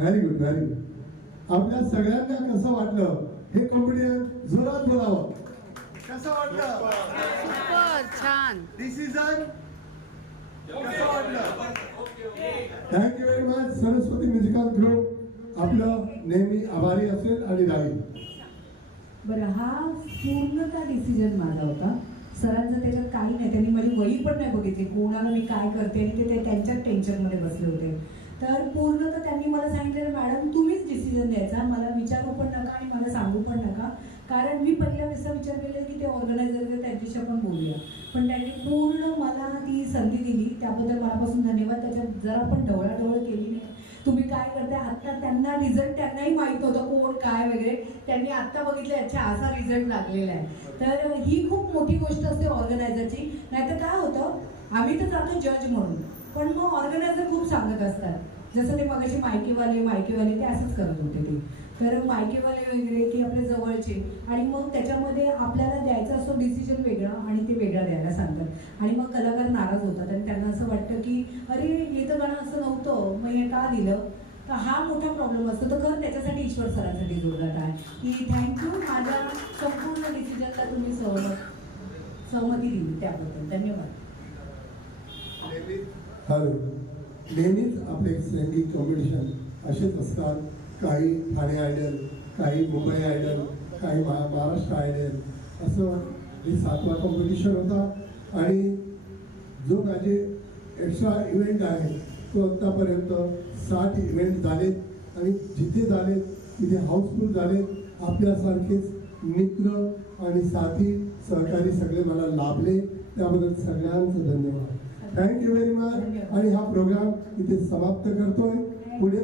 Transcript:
Very good very good. आपल्या सगळ्यांना कसं वाटलं हे कॉम्पिटिशन जोरात बोलावं. कसं वाटलं? सुपर छान. डिसिजन कसं वाटलं? Thank you very much. Saraswati musical group आपलं नेहमी आभारी असेल आणि राहील. बरं, हा पूर्णतः डिसिजन माझा होता. सरांचं त्याच्यात काही नाही. त्यांनी माझी वही पण नाही बघितली, कोणाला मी काय करते, आणि ते त्यांच्याच टेन्शनमध्ये बसले होते. तर पूर्णतः त्यांनी मला सांगितलं, मॅडम तुम्हीच डिसिजन द्यायचा, मला विचारू पण नका आणि मला सांगू पण नका. कारण मी पहिल्या वेळेस विचार केला की ते ऑर्गनायझर त्यांच्याशी आपण बोलूया, पण त्यांनी पूर्ण मला ती संधी दिली. त्याबद्दल मनापासून धन्यवाद. त्याच्यात जरा पण ढवळाढवळ केली नाही. तुम्ही काय करताय आत्ता, त्यांना रिझल्ट त्यांनाही माहीत होतं कोण काय वगैरे. त्यांनी आत्ता बघितलं अच्छा असा रिझल्ट लागलेला आहे. तर ही खूप मोठी गोष्ट असते ऑर्गनायझरची. नाहीतर काय होतं, आम्ही तर जातो जज म्हणून, पण मग ऑर्गनायझर खूप सांगत असतात. जसं ते मगाशी मायकेवाले ते असंच करत होते ते. तर मायकेवाले वगैरे की आपल्या जवळचे, आणि मग त्याच्यामध्ये आपल्याला द्यायचा असतो डिसिजन वेगळा आणि ते वेगळा द्यायला सांगतात. आणि मग कलाकार नाराज होतात आणि त्यांना असं वाटतं की अरे हे तर गाणं असं नव्हतं, मग हे का दिलं. तर हा मोठा प्रॉब्लेम असतो. तर खरं त्याच्यासाठी ईश्वर सरांसाठी जोरदार आहे की थँक्यू, माझ्या संपूर्ण डिसिजनला तुम्ही सहमती दिली त्याबद्दल धन्यवाद. हॅलो. नेहमीच आपले संगीत कॉम्पिटिशन असेच असतात. काही ठाणे आयडल, काही मुंबई आयडल, काही महाराष्ट्र आयडल, असं हे 7वा कॉम्पिटिशन होता. आणि जो माझे एक्स्ट्रा इव्हेंट आहे तो आत्तापर्यंत 60 इव्हेंट झालेत आणि जिथे झालेत तिथे हाऊसफुल झालेत. आपल्यासारखेच मित्र आणि साथी सहकारी सगळे मला लाभले, त्याबद्दल सगळ्यांचं धन्यवाद. Thank you very much. आणि हा प्रोग्राम इथे समाप्त करतोय. पुढे